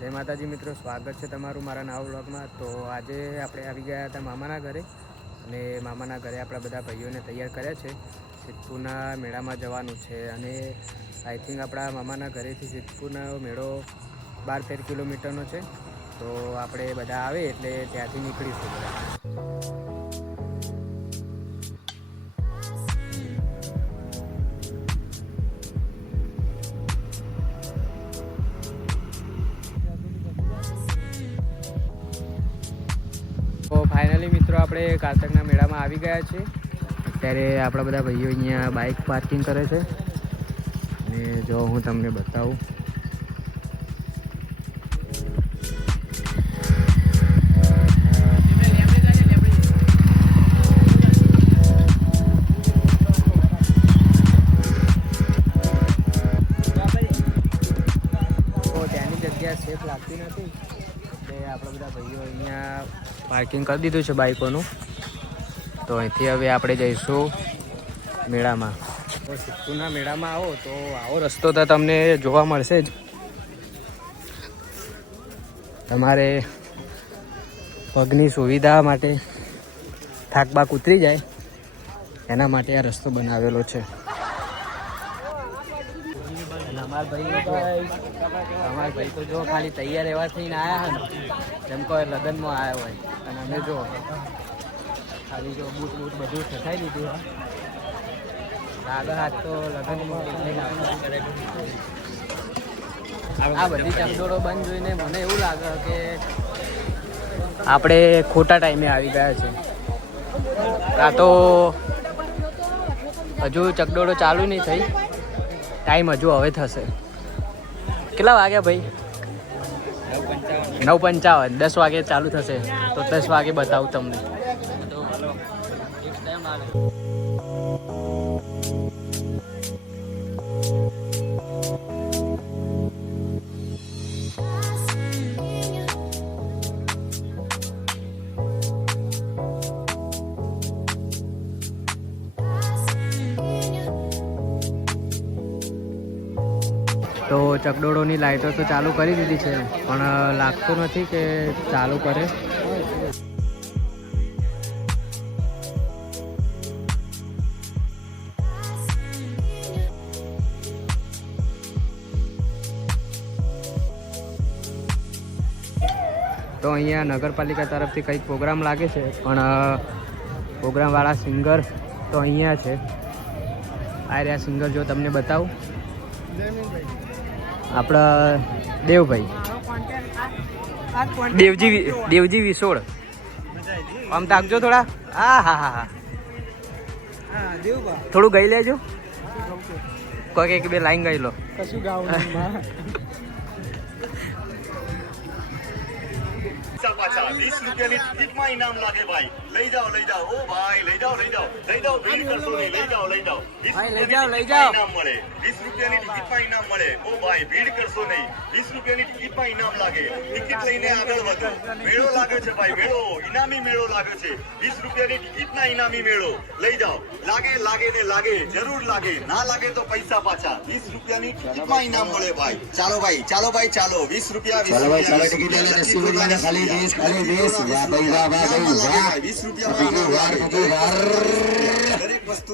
જય માતાજી મિત્રો, સ્વાગત છે તમારું મારા નવા વ્લોગમાં. તો આજે આપણે આવી ગયા હતા મામાના ઘરે અને મામાના ઘરે આપણા બધા ભાઈઓને તૈયાર કર્યા છે. સિદ્ધપુરના મેળામાં જવાનું છે અને આઈ થિંક આપણા મામાના ઘરેથી સિદ્ધપુરનો મેળો બાર તેર કિલોમીટરનો છે. તો આપણે બધા આવે એટલે ત્યાંથી નીકળીશું તો ફાઇનલી મિત્રો આપણે કારતકના મેળામાં આવી ગયા છે અત્યારે આપણા બધા ભાઈઓ અહીંયા બાઇક પાર્કિંગ કરે છે. અને જો હું તમને બતાવું. લાગતી નથી. એટલે આપણા બધા ભાઈઓ અહીંયા પાર્કિંગ કરી દીધું છે બાઇકોનું તો અહીંથી હવે આપણે જઈશું મેળામાં. સિદ્ધપુરના મેળામાં આવો તો આવો રસ્તો તો તમને જોવા મળશે જ. તમારે પગની સુવિધા માટે થાક બાક ઉતરી જાય. એના માટે આ રસ્તો બનાવેલો છે. અમારા ભાઈ તો અમારા ભાઈ તો જો ખાલી તૈયાર એવા થઈને આવ્યા હોય ને. જેમ કોઈ લગ્નમાં આવ્યા હોય. અને અમે જો ખાલી જો બૂટ બૂટ બધું ઠઠાઈ દીધું હા. આગળ હાથ તો લગ્નમાં આ બધી ચકડોળો બંધ જોઈને મને એવું લાગે કે આપણે ખોટા ટાઈમે આવી ગયા છે. કાં તો હજુ ચકડોળો ચાલુ નહીં થઈ. ટાઈમ હજુ હવે થશે. કેટલા વાગ્યા ભાઈ? નવ પંચાવન. દસ વાગે ચાલુ થશે. તો દસ વાગે બતાવું તમને. તો ચકડોળોની લાઇટો તો ચાલુ કરી દીધી છે પણ લાગતું નથી કે ચાલુ કરે. અહીંયા નગરપાલિકા તરફથી કંઈક પ્રોગ્રામ લાગે છે, પણ પ્રોગ્રામવાળા સિંગર તો અહીંયા છે. આ રહ્યા સિંગર જો તમને બતાવું. આપણા દેવભાઈ. દેવજી દેવજી વિસોળ. આમ તાકજો થોડા. હા હા હા હા. થોડું ગઈ લેજો. કોઈક એક બે લાઈન ગઈ લો. કશું ગાવું So પાછા વીસ રૂપિયાની ટિકિટમાં ઇનામ લાગે ભાઈ. લઈ જાઓ લઈ જાઓ. ઓ ભાઈ લઈ જાઓ લઈ જાઓ. લઈ જાઓ ભીડ કરશો નહીં લઈ જાઓ લઈ જાઓ. ભાઈ, લઈ જાઓ, લઈ જાઓ. ઇનામ મળે. વીસ રૂપિયાની ટિકિટમાં ઇનામ મળે. ઓ ભાઈ ભીડ કરશો નહીં વીસ રૂપિયાની ટિકિટમાં ઇનામ લાગે. ટિકિટ લઈને આગળ વધો. મેળો લાગે છે ભાઈ મેળો. ઇનામી મેળો લાગે છે. વીસ રૂપિયાની ટિકિટના ઇનામી મેળો. લઈ જાઓ. લાગે લાગે ને લાગે. જરૂર લાગે. ના લાગે તો પૈસા પાછા. વીસ રૂપિયાની ટિકિટમાં ઇનામ મળે ભાઈ. ચાલો ભાઈ ચાલો ભાઈ ચાલો. વીસ રૂપિયા વીસ રૂપિયા, ખાલી ખાલી વીસ. વાહ ભાઈ, વાહ, વાહ ભાઈ, વાહ. વીસ રૂપિયા વાર, બીજું વાર. દરેક વસ્તુ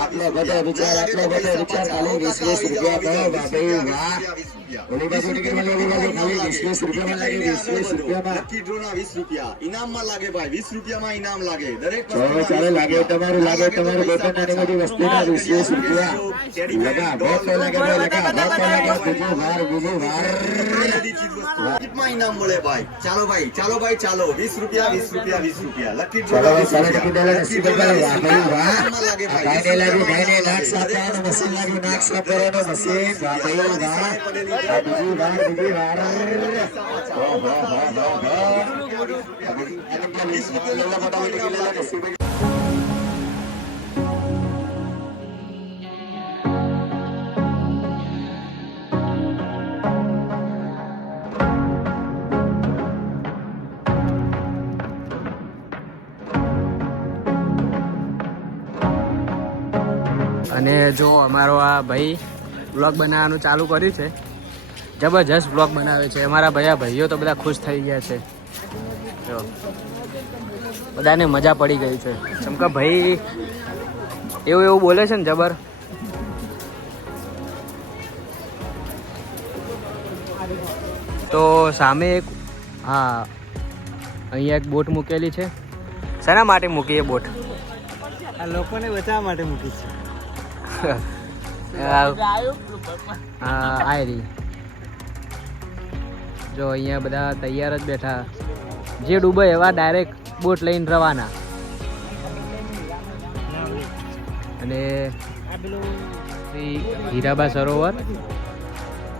આપણે બધો વિચાર, આપણે બધે વિચાર, ખાલી વીસ, વીસ રૂપિયા કહો, વાહ ભાઈ, વાહ. ઓલી બાજુ ટિકિટમાં લેવી બાજુ ખાલી વીસ, વીસ રૂપિયામાં લાગે, વીસ, વીસ રૂપિયામાં. લકી ડ્રોના વીસ રૂપિયા ઇનામમાં લાગે ભાઈ વીસ રૂપિયામાં ઇનામ લાગે દરેક ચાલો, ચાલો, લાગે તમારું, લાગે તમારું, તો નાની મોટી વસ્તુના વીસ, વીસ રૂપિયા. લગા, બહુ લાગે, લગા, બહુ લાગે, બીજું વાર, બીજું વાર. ટિકિટમાં ઇનામ મળે ભાઈ ચાલો ભાઈ ચાલો ભાઈ ચાલો વીસ રૂપિયા વીસ રૂપિયા વીસ રૂપિયા લકી ચાલો અને જો અમારો આ ભાઈ બ્લોગ બનાવવાનું ચાલુ કર્યું છે. જબરજસ્ત બ્લોગ બનાવે છે. અમારા ભાઈ ભાઈઓ તો બધા ખુશ થઈ ગયા છે. જો. બધાને મજા પડી ગઈ છે. કેમ કે ભાઈ એવું એવું બોલે છે ને જબર? તો સામે એક હા. અહીંયા એક બોટ મૂકેલી છે. શેના માટે મૂકી એ બોટ? આ લોકોને બચાવવા માટે મૂકી છે. હા આયરી. જો અહીંયા બધા તૈયાર જ બેઠા. જે ડૂબે એવા ડાયરેક્ટ બોટ લઈને રવાના. અને હીરાબા સરોવર.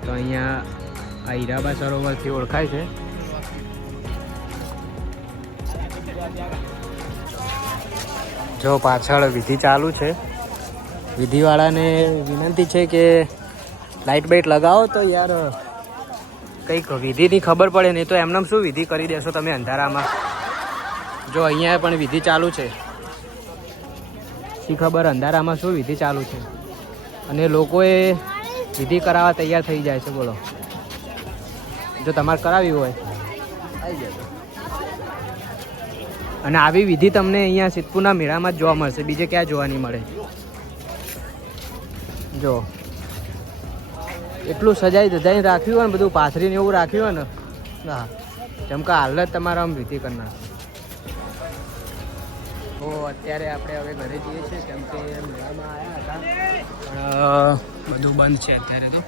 તો અહીંયા આ હીરાબા સરોવરથી ઓળખાય છે. જો પાછળ વિધિ ચાલુ છે. વિધિવાળાને વિનંતી છે કે લાઇટ બાઇટ લગાવો તો યાર કંઈક વિધિની ખબર પડે, નહીં તો એમને શું વિધિ કરી દેશો તમે અંધારામાં? જો અહીંયા પણ વિધિ ચાલુ છે. શી ખબર અંધારામાં શું વિધિ ચાલુ છે? અને લોકોએ વિધિ કરાવવા તૈયાર થઈ જાય છે, બોલો. જો તમારે કરાવી હોય. આવી જાય અને આવી વિધિ તમને અહીંયા સિદ્ધપુરના મેળામાં જ જોવા મળશે. બીજે ક્યાં જોવા નહીં મળે? જો. એટલું સજાઈ ધજાઈને રાખ્યું હોય ને બધું પાથરીને એવું રાખ્યું હોય ને હા હાલ જ તમારા આમ રીતિ કરનાર. તો અત્યારે આપણે હવે ઘરે જઈએ છીએ કેમ કે મેળામાં આવ્યા હતા પણ બધું બંધ છે અત્યારે તો.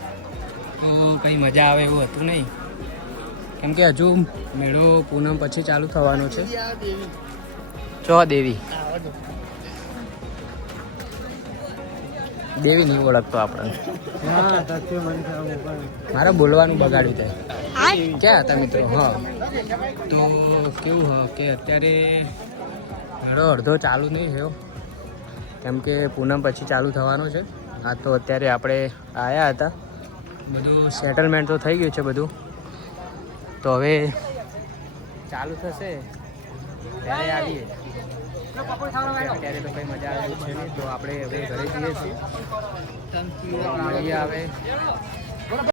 તો કંઈ મજા આવે એવું હતું નહીં. કેમ કે હજુ મેળો પૂનમ પછી ચાલુ થવાનો છે. ચો દેવી. દેવી નહીં ઓળખતો આપણને. મારે બોલવાનું બગાડ્યું થાય. ક્યાં હતા મિત્રો? હા. તો કેવું હ કે અત્યારે મેળો અડધો ચાલુ નહીં થયો. કેમ કે પૂનમ પછી ચાલુ થવાનો છે. આ તો અત્યારે આપણે આવ્યા હતા. બધું સેટલમેન્ટ તો થઈ ગયું છે બધું. તો હવે ચાલુ થશે. ત્યારે આવીએ. અત્યારે તો કંઈ મજા આવે છે તો આપણે હવે ઘરે જઈએ છીએ. મળીએ આવે